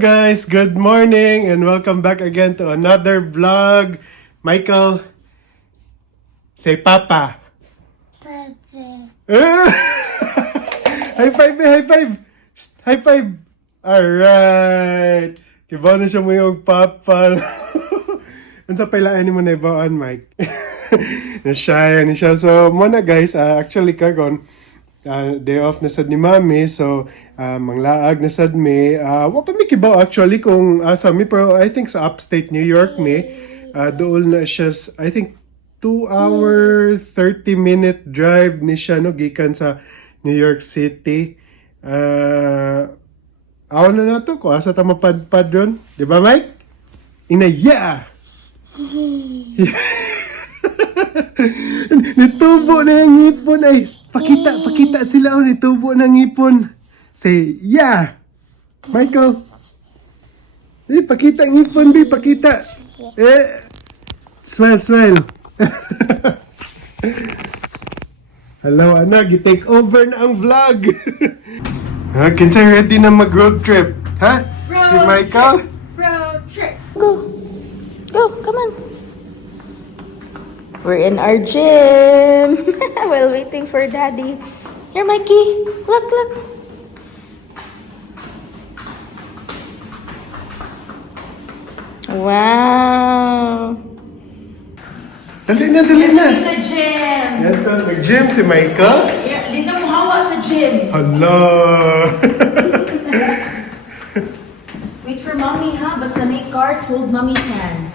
guys, good morning and welcome back again to another vlog. Michael, say Papa. Papa. High five, high five. High five. Alright. Kibaw na siya mo yung Papa. Ano sa pailaan mo na ibawaan, Mike? Nasya siya. So, muna guys, actually kagon, day off na sad ni Mami, so manglaag na sad mi. Wa pa mi kibaw actually kung sa mi, pero I think sa Upstate New York mi. Dool na siya, I think 2-hour 30-minute drive ni siya no gikan sa New York City. Aw na nato ko asa ta mapadpad ron, di ba Mike? Inaya. Nitubo na yung ngipon ay. Pakita sila oh, nitubo na ngipon. Say, yeah. Michael. Pakita ngipon, bi, pakita. Smile. Hello, anak, i-take over na ang vlog. Kinsay ready na mag-road trip? Ha? Si Michael? Road trip. Go, come on. We're in our gym while waiting for Daddy. Here, Mikey. Look. Wow. Dali na. Sa gym. Yan to, nag-gym si Michael. Yeah, di na mo hawa sa gym. Hello. Wait for mommy, ha? Basta make cars, hold mommy's hand.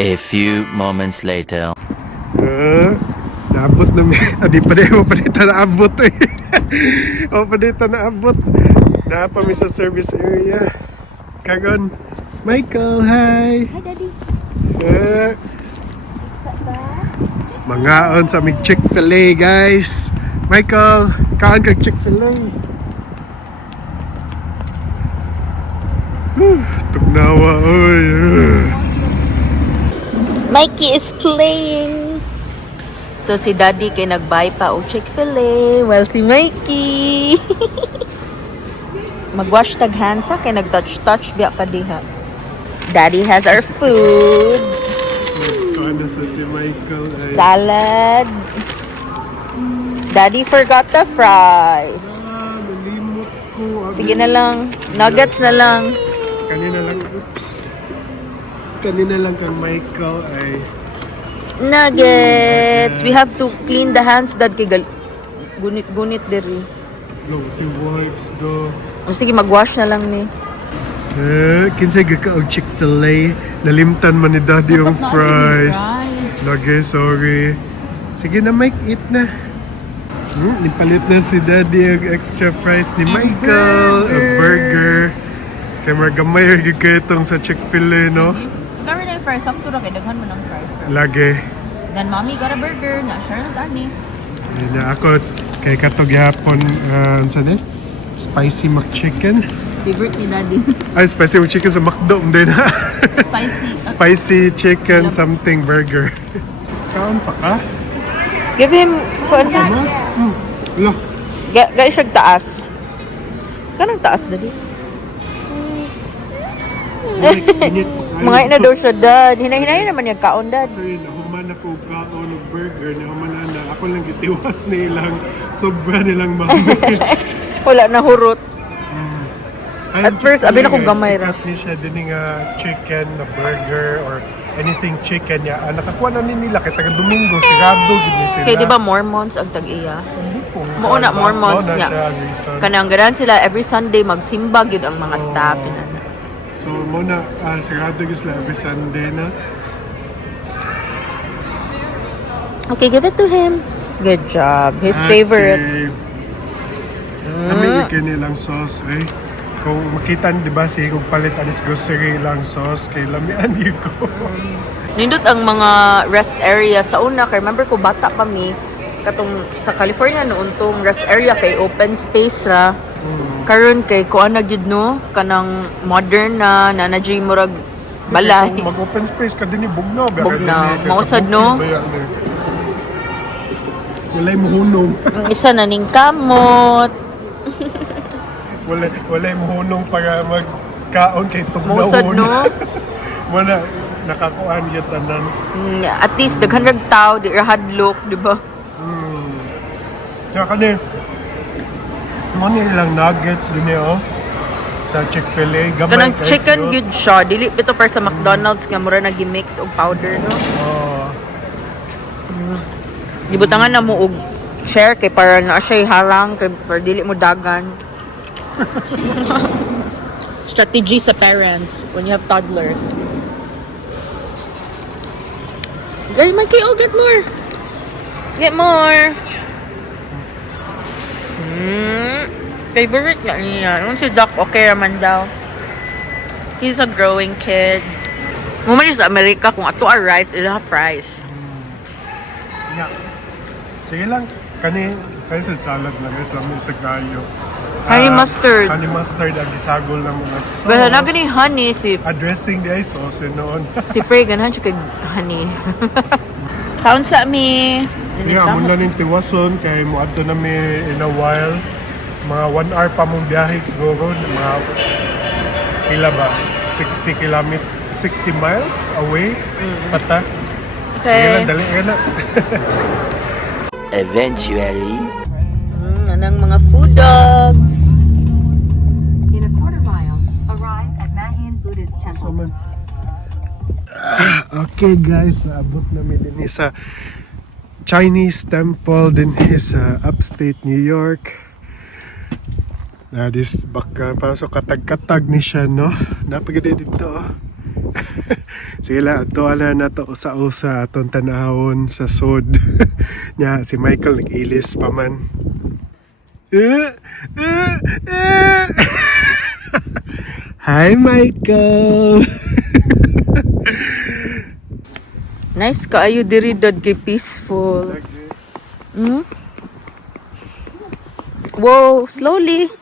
A few moments later. Naabot na di pa dito naabot eh. O pa dito naabot. Naapa mi sa service area. Kagon. Michael, hi. Hi, Daddy. Mangaon sa mig Chickfila, guys. Michael, kaan kag Chickfila. Tugnawa, oy. Mikey is playing. So si Daddy kay nagbuy pa og Chickfila while si Mikey magwash tag hands ha kay nagtouch biya pa diha. Daddy has our food. Ano sa si Michael ay. Salad. Daddy forgot the fries. Nalimot ko. Sige na lang. Nuggets na lang. Kanina lang kang Michael ay Nuggets. We have to clean the hands dad kay gunit diri. Low wipes do. O sige magwash na lang mi. Kinsay ka og Chick-fil-A. Nalimtan man ni Daddy yung fries. Lagi, sorry. Sige na Mike, eat na. Nipalit na si Daddy ang extra fries ni Michael. A burger. Kaya magamay yung itong sa Chick-fil-A, no? Cover na yung fries. Sakto na kayo. Daghan mo ng fries. Lagi. Then mommy got a burger. Na-share na tani. Hindi na ako. Kaya katog hapon, saan eh? Spicy McChicken. Favorite ni Daddy. Ay, spicy McChicken sa McDo. Hindi na. Spicy. Spicy chicken something burger. Kaon pa ka? Give him Wala. guys siya taas. Kanang taas Daddy. Mga ina daw siya dad. Hinay-hinay naman yung kaon dad. Sorry, nahuman ako kaon ng burger. Nahuman na. Ako lang gitiwas nilang. Sobra nilang mami. Wala na hurot. At first, abi na kong gamay ra. Sikat ni siya din nga chicken na burger or anything chicken niya. Nakakuha na nila kay taga Domingo. Sigado gini sila. Kaya di ba Mormons ang tag-iya? Mao na Mormons Mao na niya. siya ang reason. Kanang ganan sila every Sunday magsimba gyud ang mga staff. So, muna, sigado yun sila every Sunday na. Okay, give it to him. Good job. His favorite. Kami yung nilang sauce eh. Kung makita di ba si kung palit anis grocery lang sauce kay lamian yun ko. Nindot ang mga rest area sa una. Kaya remember ko bata pa mi. Katong sa California noon tong rest area kay open space ra. Karon kay kuan na gyud no kanang modern na nanajay murag balay. Mag-open space ka din ni Bugnaw. Bugnaw. Mausad no? Walay muhunong. Ang isa na ning kamot. Walay muhunong para kaon kay tugnaw. Musad, no? Muna, nakakuan yun tanan. At least, daghan rag tao, di ra hadlok, di ba? Kaya kani, mani ilang nuggets din oh. Sa Chickfila. Gamay Kanang kay chicken cute. good siya. Dili bito para sa McDonald's nga mura nag-mix og powder, no? Oh. Gibutangan na mo og chair kay para na siya harang kay para dili mo dagan. Strategy sa parents when you have toddlers. Girl, Mikey, oh, get more. Get more. Favorite nga niya. Nung si Doc, okay raman daw. He's a growing kid. Mumali sa Amerika, kung ato are rice, ila fries. Yeah. Sige lang. Kani sa salad lang. Guys, lamin sa gayo. Honey mustard. Honey mustard ang gisagol ng mga sauce. Pero na gani honey si Addressing di ay sauce noon. si Frey ganahan siya kay honey. Kaon sa mi. Yeah, amon lang yung tiwason kay mo adto na mi in a while. Mga 1 hour pa mong biyahe siguro. Mga pila ba? 60 miles away. Pata. Sige lang, dali na. Eventually. Anang mga food dogs. In a quarter mile, arrive at Mahin Buddhist Temple. Okay guys, naabot namin din sa Chinese temple din sa Upstate, New York. This baka pa so katag-katag ni siya, no? Napaganda dito. Sige lang, ato ala na to usa-usa atong tanahon sa sod. Nya si Michael nag-ilis pa man. Hi Michael. Nice kaayo diri dad kay peaceful. Whoa, slowly.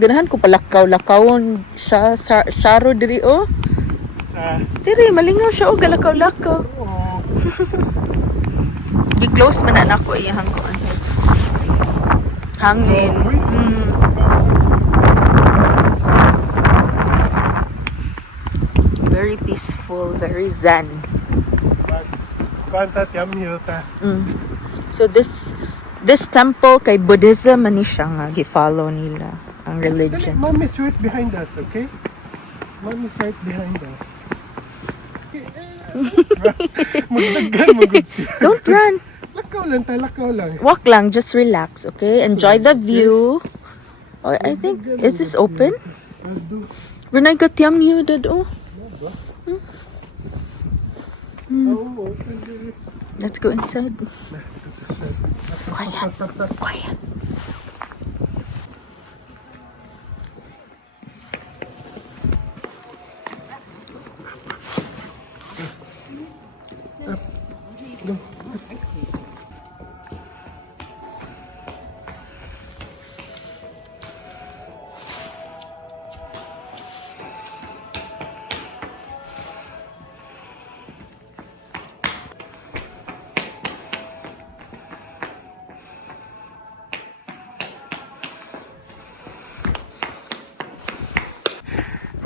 Ganahan ko palakaw-lakawon siya sa sharo diri oh. Diri malingaw siya oh, galakaw-lakaw. Gi-close man na ako iyang ko hangin. Very peaceful, very zen. So this temple kay Buddhism man ni siya nga gi-follow nila ang religion. Mom is right behind us, okay? Mom is right behind us. Magdagan mo good siya. Don't run. Lakaw lang. Walk lang, just relax, okay? Enjoy the view. Oh, I think is this open? Renay got yum dad oh. Let's go inside. Quiet. Quiet.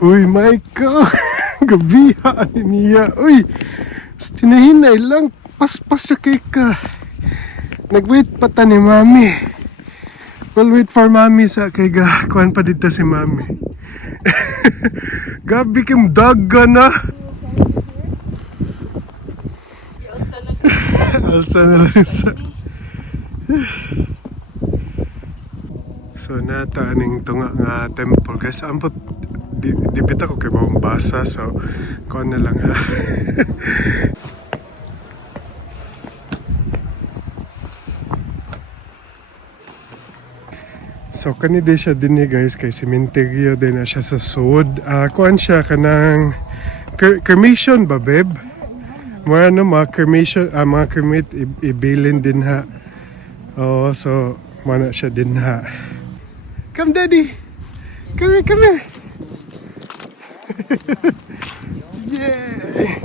Uy, Michael! Gabihan niya. Uy! Tinahinay lang. Paspas siya kay ka. Nag-wait pa ta ni Mami. We'll wait for Mami sa kay ga. Kuhan pa dito si Mami. Gabi kim daga na. Alsa na lang sa... So nata aning tunga nga temple guys. Ampot di bita ko kay basa so kuan na lang ha. So kani di siya dinhi guys kay cementerio din na siya sa sud. Kuan siya kanang cremation ba babe? Mga cremation mga cremate ibilin din ha. Oh so mana siya din ha. Come daddy. Come here. Yeah.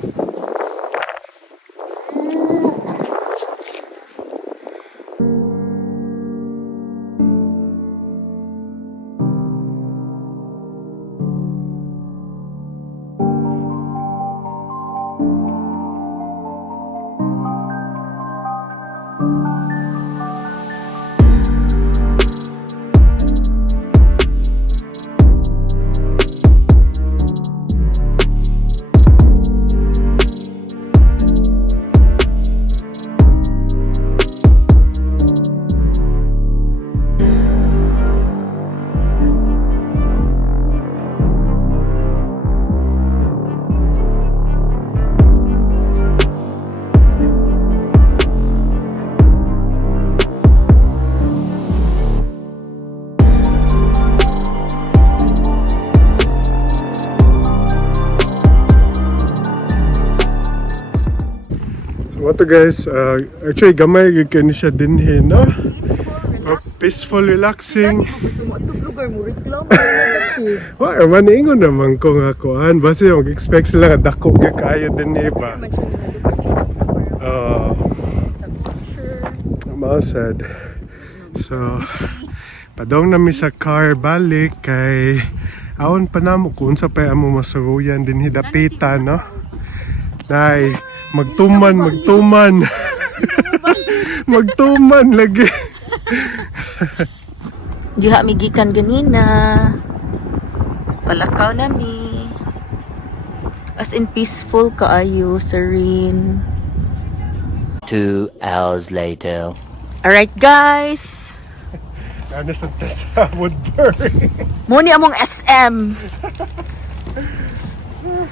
What to guys, actually gamay gyud kani siya dinhi, no? Peaceful, relaxing. Gusto mo itong lugar mo, reklamo. Wa man ingon naman ko nga kuan, base mag-expect sila nga dako gyud kaayo dinhi ba. Mao sad. So, padong nami sa car balik kay aon pa namo kung sa pa amo masuruyan dinhi dapitan, no? Nay, magtuman. Magtuman lagi. Diha migikan ganina. Palakaw nami. As in peaceful kaayo, serene. 2 hours later. Alright guys. Ano sa Woodbury. Muni among SM.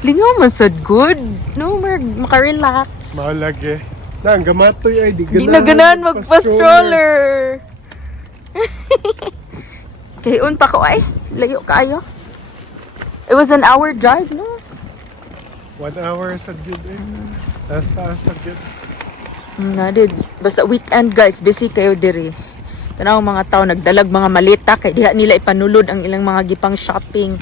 Lingaw man sad good. No, makarelax. Mao lagi. Nang gamatoy ay di Di na ganahan magpa-stroller. Kayon pa ko ay. Layo kayo. It was an hour drive, no? 1 hour sa good eh. Taas sa good. Did. Basta weekend guys, busy kayo diri. Tanaw mga tao nagdalag mga malita kay diha nila ipanulod ang ilang mga gipang shopping.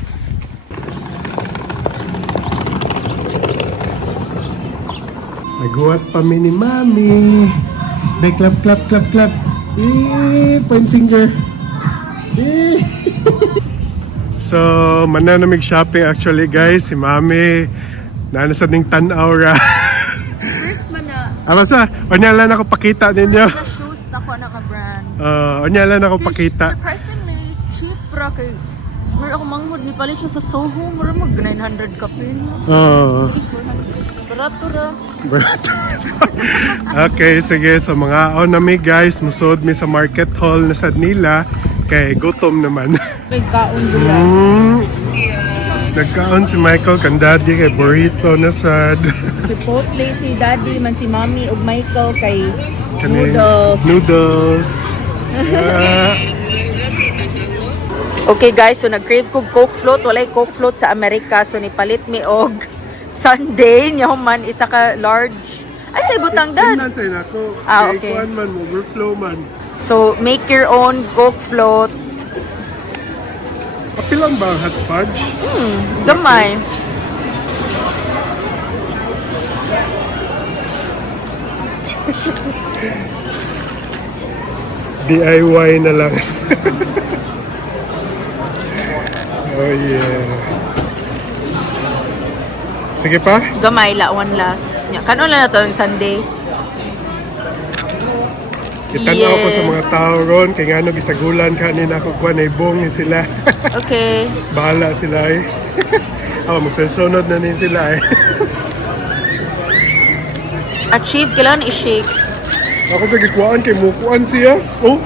Naghuwat pa mi ni Mami. Bay, clap. Point finger. So, mananamig shopping actually guys. Si Mami, nanasad ning tanaw ra. First man na. Basta, onyalan ako pakita ninyo. Na shoes na ko naka-brand. Onyalan ako pakita. Surprisingly, cheap ra kay Mer ako manghod ni palit siya sa Soho, mura mag 900 ka pin. Barato ra. Okay, sige. So mga onami guys, musod mi sa market hall na sad nila. Kay gutom naman. May kaon dira. Nagkaon si Michael kan daddy kay burrito na sad. Chipotle si Daddy man si Mommy ug Michael kay Kani- noodles. Noodles. Okay guys, so nag-crave ko Coke float. Walay Coke float sa Amerika. So nipalit mi og Sunday. Nyaw man, isa ka large. Ay, sa ibutang dan. Tingnan sa'yo na ako. Ah, Kay okay. kuan man, overflow man. So, make your own Coke float. Papilang ba ang hot fudge? Gamay. DIY na lang. Oh yeah. Sige pa. Gamay la, one last. Kanon lang na to yung Sunday. Kitanaw ko sa mga tao ron. Kaya nga nung isagulan kanina ako kuha na ibong ni sila. Okay. Bahala sila eh. Magsasunod na ni sila eh. Achieve, kailangan i-shake. Ako sa gikuan kay mukuan siya. Oh.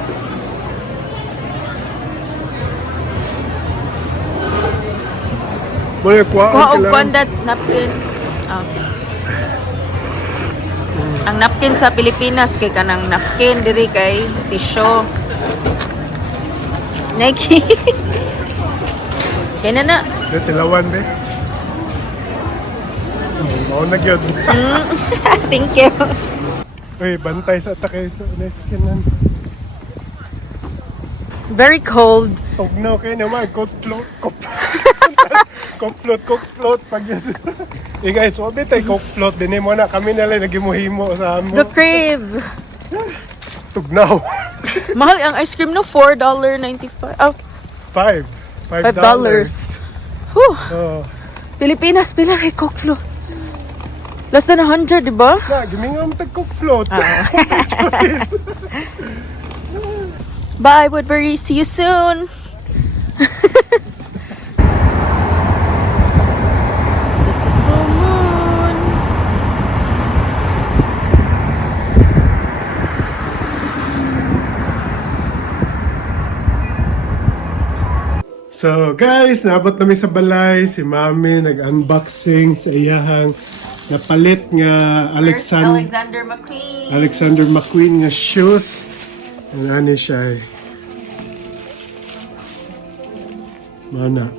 Muna kuhaan Kuha og kailangan. kondat napkin. Ah. Ang napkin sa Pilipinas kay kanang napkin diri kay tissue. Nike. Kaya na. Dito tilawan be. Mao na gyud. Thank you. Uy, bantay sa takay sa neskinan. Very cold. Tugnaw kay naman coke float. Coke float pag yun. Eh guys, wabi tayo coke float din mo na kami na lang nagimuhimo sa amo. The crave. Tugnaw. Mahal ang ice cream no, $4.95. Oh, $5. $5. Whew. Oh. Pilipinas pila kay Coke float. Less than 100, di ba? Na, gimingam tag coke float. Bye, Woodbury. See you soon. It's a full moon. So guys, naabot namin sa balay. Si Mami nag-unboxing sa iyahang napalit nga Alexander McQueen. Alexander McQueen nga shoes. Ano siya eh. Mana.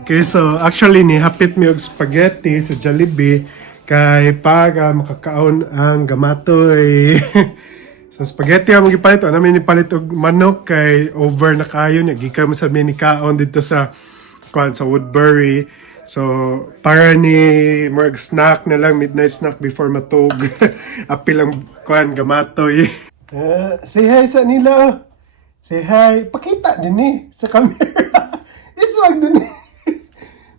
Okay, so actually ni hapit mi og spaghetti sa Jollibee Kay para makakaon ang gamatoy. So spaghetti ang gipalit, namin ipalit og manok kay over na kayo niya. Gikan mo sa mini kaon dito sa sa Woodbury. So para ni mag snack na lang, midnight snack before matog. Apil ang gamatoy. Say hi sa nila. Oh. Say hi. Pakita din sa camera. Iswag din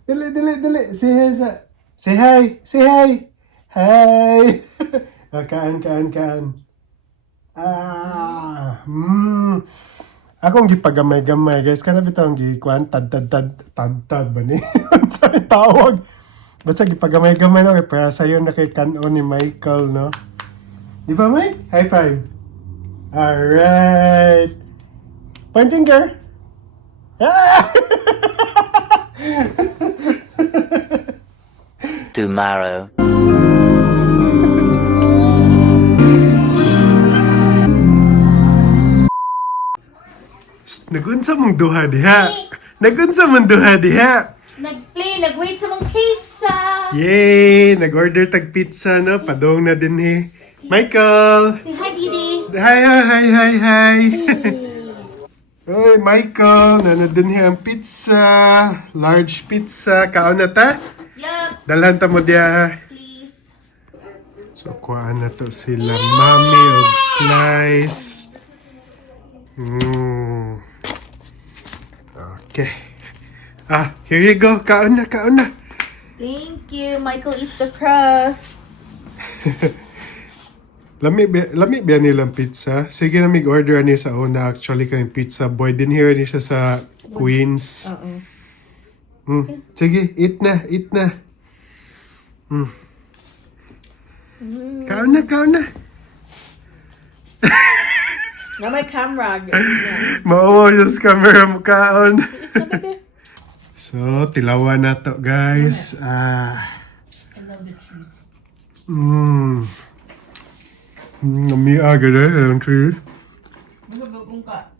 dali. Say hi sa. Say hi. Say hi. Hi. Kaan. Akong gipagamay-gamay guys. Kana bitaw ang gikuan tad ba ni? Sa tawag. Basta gipagamay-gamay no kay para sayo na kay kanon ni Michael no. Di ba Mike? High five. Alright. Point finger. Ah! Tomorrow. Nagunsa mong duha diha. Nagunsa mong duha diha. Nag-wait sa mong pizza. Yay! Nag-order tag pizza no. Padong na din Michael. Say hi, Didi. Hi. Oy, Michael. Nanadun ang pizza. Large pizza. Kaon na ta? Yup, Dalhan ta mo diya. please. So, kuhaan na to sila. Mami of slice. Okay. Here you go. Kaon na. Thank you. Michael eats the crust. Lami ba nilang pizza? Sige na mag-order ni sa una. Actually, kayong pizza boy. Din here ni siya sa Queens. Sige, eat na. Kaon na. Na my camera. Mauwa yung camera mo kaon. So, tilawan na to, guys. I love the cheese. Nami agad ang cheese. Bagong ka.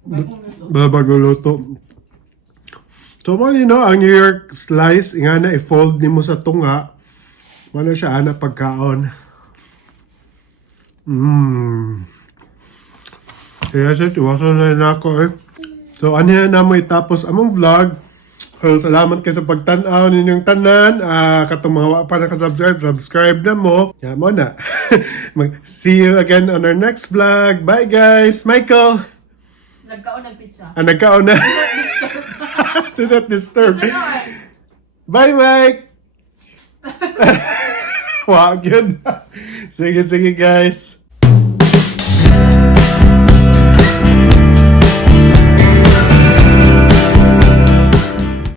Bagong luto. So, mali no, ang New York slice, nga na i-fold ni mo sa tunga. Ano siya, anak pagkaon. Kaya siya, tiwasan na ako So, ano na mo itapos among vlog. So, salamat kayo sa pagtanaw ninyong tanan. Katong mga wa pa subscribe na mo. Yan mo na. See you again on our next vlog. Bye guys! Michael! Nagkaon ng pizza. Nagkaon na. Do not disturb. Bye, Mike! Wag yun. Sige, guys.